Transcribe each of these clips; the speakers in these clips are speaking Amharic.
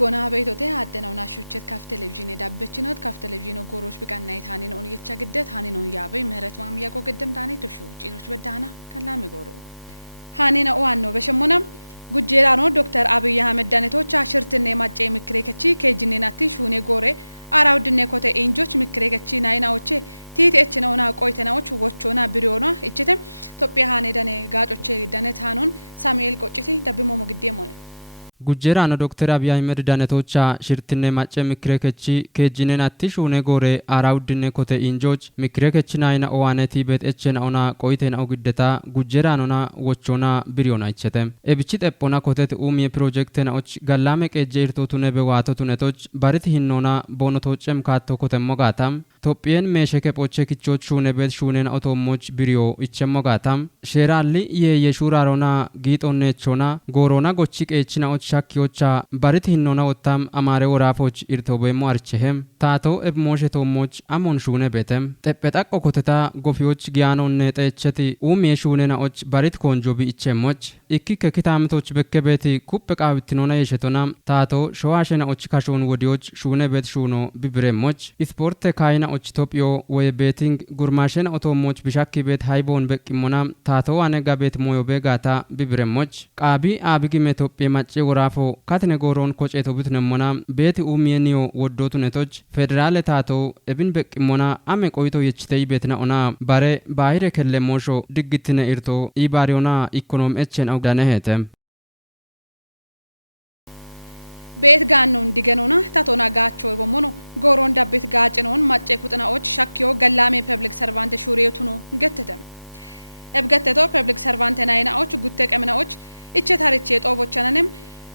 Eegona beeytote haadana naashuchet kaf televiziyoonii dhaabbachinot kaf televiziyoonii gorosh biqannaa itaaniin on jecha giddet haaniin on yaabee ምህረት ማሚያ ጎገደም ታኔ ተሹ ጭሮች በዳና ከላሚ ጎሮ ሃኒና ዋኖ በሸሞናም ጉጄራኖ ዶክተር አብይ አህመድ ዳኔቶች አሽርትኔ ማጨ ምክሬከቺ ከጅኔናቲ ሹኔ ጎሬ አራውድኔ ኮተ ኢንጆች ምክሬከቺ ናይናዎቼ ቲቲኤች ነውና ቆይተናዎች ወቾና ብሪዮና እችተም ኢትዮጵያ ሃኔ ዳኔ ጋጮቼ ዳኔታኑን ሳሙኤል ቆጭቲ ደብሞ ሞግዴሞነ Gujjeeraan Dr. Abiy Ahmed Daanetocha shirtinne macce mikrekechi kejjinen atti shune gore araawdinne kote injoch mikrekechi naina owaneti bet echena ona qoiten ogiddeta Gujjeeraan ona wochona biriona ichete ebichi teppona kotet umie projectena och gallame qejjeerto tune bewato tunetoch barit hinnona bonotochem katto kotemmo gatam Tophien meesheke poche kichoch shune bet shunen otomoch birio ichemmo gatam sheralli ye yeshurarona giitonnechona gorona gochi qechina och Shakiocha barit hinnona ottam amare worafoch irtobemo archehem tato eb moshe tomoch amon shune betem teppetak okoteta gofioch gianonne techeti umie shune na och barit konjobi ichemoch ikkike kitamtoch bekkebeti kuppe qawittinona yeshetona tato shoashena och kashon wodioch shune bet shuno bibremoch sporte kaina och topio we betting gurmashena otomoch bishakki bet haybon bekkimona tato anega bet moyobe gata bibremoch qabi abigi metopie macce Rafo katne goron koceto bitnemona beti umienio woddotu netoch federale tato ebin bekkimona ame qoyto yechitei betna ona bare bahire kelle mosho diggitine irto ibariona ekonom echen awdane hete bet gannon digenona tatona gacho bomono goron dabbet gacenon macce kutnaoch shakyo gallame public servant shuretuno gettetem ebgetteto public servant nainaoch gutteqemnaoch ichetaariche xobochananem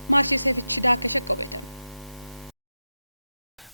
Marshi sefichi daake shaqobetam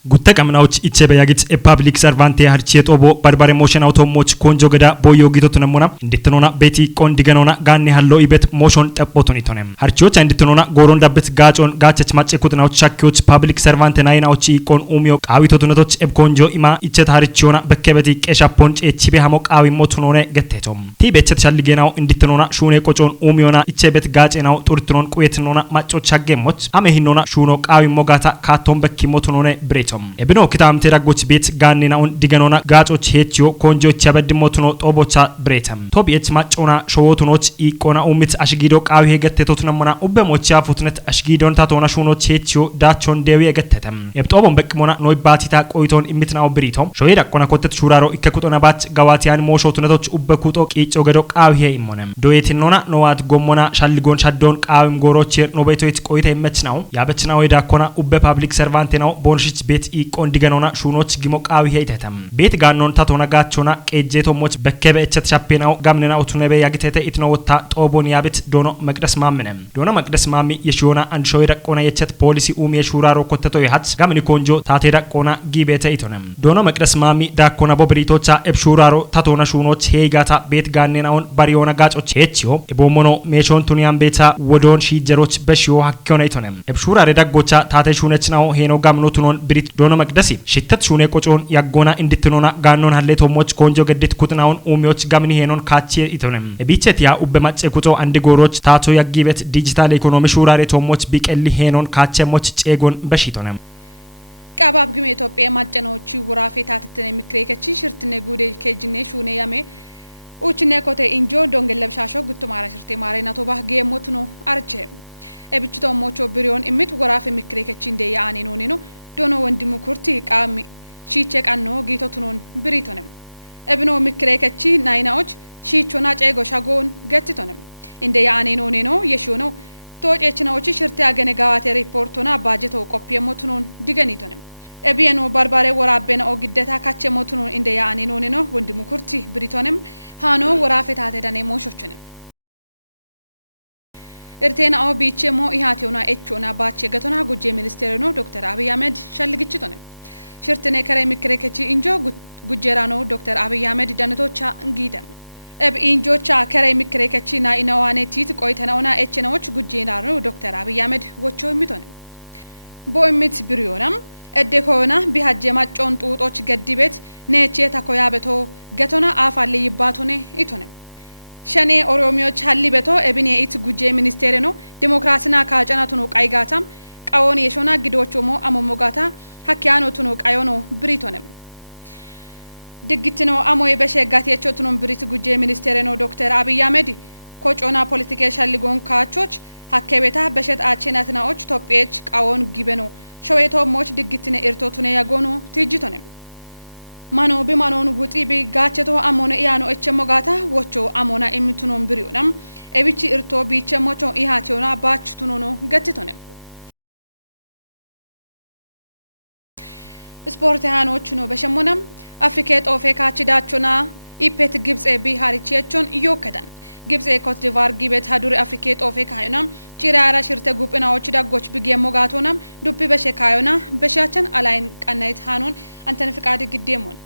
Gutta kamnaoch ichebe yagit e public servante harchiet obo barbare motion automoch konjo gada boyo gitotunamona inditnona beti kon diganona ganni hallo ibet motion teppotunitonem harchioch inditnona goron dabbet gachon gachech macce kutnaoch shakkioch public servante nainaoch kon umio qawitotunatoch eb konjo ima ichet harchiona bekkebeti qeshapon echibe hamo qawi motunone gettetom ti bechet shalligenao inditnona shune qochon umiona ichebet gachenao turtunon quyetnona macco chaggemoch ame hinnona shuno qawi mogata katon bekki motunone bre Ebino kitamte raggoch bet ganina on diganona gacoch hetio konjoch yabedimotuno tobocha bretam tobiet macona showotunoch iqona umit ashgido qawi hegettetotnamona ubbemocha futnet ashgidon tatona shunoch hetio dachon dewi egettetem ebtobon bekmona noibatita qoyton imitna obritom shoyeda qona kotet shuraro ikkekutona bach gawatian moshotunetoch ubbekuto qicho gedo qawi he immonem doyetinona nowat gommona shalligon shaddon qawim gorocher nobetoit qoyte imechnaw yabechnaw edakona ubbe public servant naw bonshich ikon diganona shunoch gimo qawi heitetam bet gannon tatona gachona qejjeto moch bekkebe echet shappenaw gamnena otunebe yagitete itno wotta xobon yabit dono maqdes maminem dono maqdes mami yeshona and shoyda qona yechet policy umie shuraro kotteto yhat gamni konjo tateda qona gibete itonem dono maqdes mami dakona bobritocha eb shuraro tatona shunoch heigata bet gannena on bariona gachoch hetio ebomono meshon tuniam beta wodon shijeroch beshio hakkona itonem eb shurare daggocha tate shunechnaw heno gamno tunon brit dono maqdesi shittat shune qochon yaggona inditnona gannon halle tomoch konjo geddit kutnaon umioch gamni henon kachi itonem ebichet ya ubbe macce kuto andi goroch tato yaggibet digital economy shurare tomoch biqelli henon kachemoch cegon beshitonem qabab gime ኢትዮጵያ ማጨኖች ወራፌ ታትተነ ምክሬከቺ ሽርትነ ጉዴ ከጅኔ ሹኔ ያሜ ኡችኔ ኮቴ ኢንጆ ዶንገለብሻሾ ጉቱ ማራ ሽርቴ ማሬና ቶባህ ገሞትኖ አርቼ እብችቶ ሞቾ ብሪዮን እምት ወራፌ ምክሬከቺ እንደ ያኔ ነው dono wondimu kurti qami shiche qanno gitotunon biritonem ebno mikrekechi nainaoch shichona cego shagon gettitonem inde yaane no yeshono tochechnaoch shirte agene gawate reportona bajeto qopyemotunon diganitonem ebieno barbare worabena ogideta kachemotunon inde yaane no wondimu kurti biritonem hano worafetate dane moshochune Ertena o bichemo ihationa echona bache gatona guje minister no Dr. Abiy Ahmed shalgichitone shirtene kare mikrekechi injo Gujjeerano Dr. Abiy Ahmed danetocha ngidem eb injocha kare mikrekechi na inawane tit qoytenaona echenoch Gujjeerano Dr. Abiy Ahmed wocho mitone bo imit birionam edekona bihaje macon tutoch gedibet neche takoyabeto gatona afalle yibatone itone Shane Oromio Challi beto ebine it guje ministere no demokrasina kaacana tuno qaygatam qawon yeshona gidochomo amomogata hakkiano tuno qayono britonem diggitino amoy beshegati yechotuno brit guje ministereno Dr. Abiy Ahmed kochona politike shalligon kaቾች ሀከቤታ በሸት አቸናትናዎች ኢትዮጵያች ቃውን ጊበኖ ሸዌቶ ሞች ድግትነ ኤርቶቱነ ያጎኖ ትጅቶነ ማኖ በማኖን ውጪ ቢጋቸቶ አሞነ ያኖ እቸሞጋታ ወቾ አሞና ኤምቱኖን ብሪውናም ኤቢቺ እርቶ ቢቸሞቾ ኢሃቲዮና ባችቱኖ ነው ገትቶነ ስፖርት ያኖች ነው በሸሞናም አፍሪካ ጦፌ ካችዳቾና ኢፔት ግብጽ ቢሃሪቼቾን ይወከዳን ግብጽ ኮት ዲቫር ጊቤት ሀዱሪ አፍሪካ ጦፌ ካዩና ቺራራ ሽርተ ጉጵናዎች ዳጎች ቢገሞጋቶናም ዱፕ በሸካዩና በሻቸን አላይን ቀናይት ሃኖን አንተን ፍቃድ ግዴሞን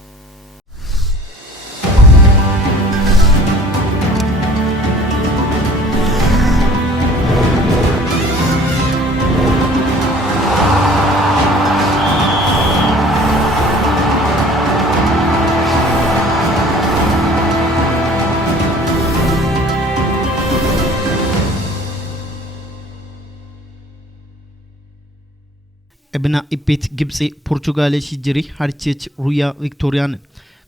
ابنا ኢፔት ግብጽ ፖርቹጋል ሲጅሪ ሃርቼች ሩያ ቪክቶሪያን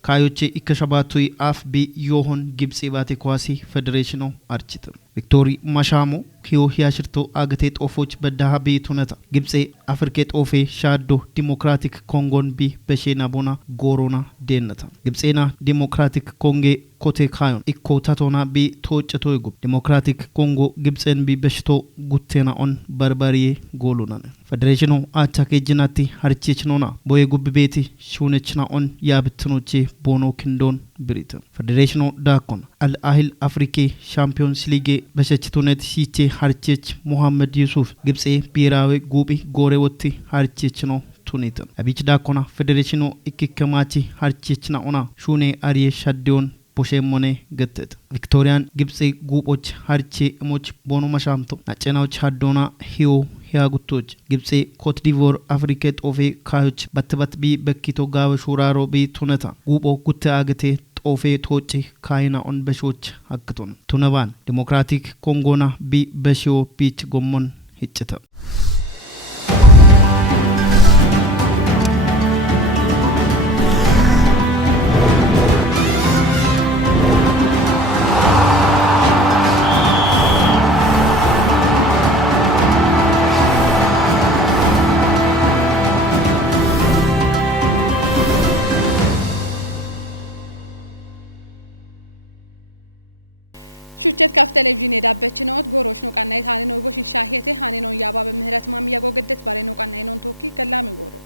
ካዮቼ ኢከሻባቱይ አፍ ቢ ዮሆን ግብጽ ባቴ ኳሲ ፌዴሬሽኑ አርቺት ቪክቶሪ ማሻሞ ኪዮ ያሽርቶ አገቴ ጦፎች በዳሃ ቤቱነታ ግብጽ አፍሪካ ጦፌ ሻዶ ዲሞክራቲክ ኮንጎን ቢ በሼና ቦና ጎሮና ደነታ ግብጽና ዲሞክራቲክ ኮንጌ ኮቴ ካዮን ኢኮ ታቶና ቢ ቶጨቶ ይጉ ዲሞክራቲክ ኮንጎ ግብጽን ቢ በሽቶ ጉቴና ኦን በርበሪዬ ጎሉናን ፌዴሬሽኑ አቻኬ ጅናቲ ሃርቼችኖና ቦዬ ጉብ ቤቲ ሹነችና ኦን ያብትኖቼ ቦኖ ክንዶን ብሪት ፌዴሬሽኑ ዳኮን አልአህል አፍሪኬ ሻምፒዮንስ ሊግ በሸችቶነት ሲቼ ሃርቼች ሙሐመድ ዩሱፍ ግብጽ ቢራዊ ጉቢ ጎሬ ወቲ ሃርቼች ነው ቱኒት አቢች ዳኮና ፌዴሬሽኑ ኢክከማቺ ሃርቼችና ኦና ሹኔ አሪየ ሻዲዮን ፖሼሞኔ ገተት ቪክቶሪያን ግብጽ ጉቦች ሃርቼ እሞች ቦኖ ማሻምቶ ናጨናዎች ሀዶና ሂዮ ያጉቶች ግብጽ ኮት ዲቮር አፍሪካ ጦፌ ካዮች በትበት ቢ በኪቶ ጋව ሹራሮ ቢ ቱነታ ጉቦ ጉተ አገቴ ጦፌ ቶጪ ካይና ኦን በሾች አክቶን ቱነባን ዲሞክራቲክ ኮንጎና ቢ በሺዮ ቢች ጎሞን ሂጭታ ሹቸት ካፍ ቴሌቪዥን የዳበች ነው ጎሮሽ ነው ቀናይ ታኔ ነው ቦሽን ሻሄቴ ሃኔ ነው ያባ በምህረት ማም ያጎገደት ባሬ ነው ቀናይ ነው ቶኪ ገላሚ ጎሮ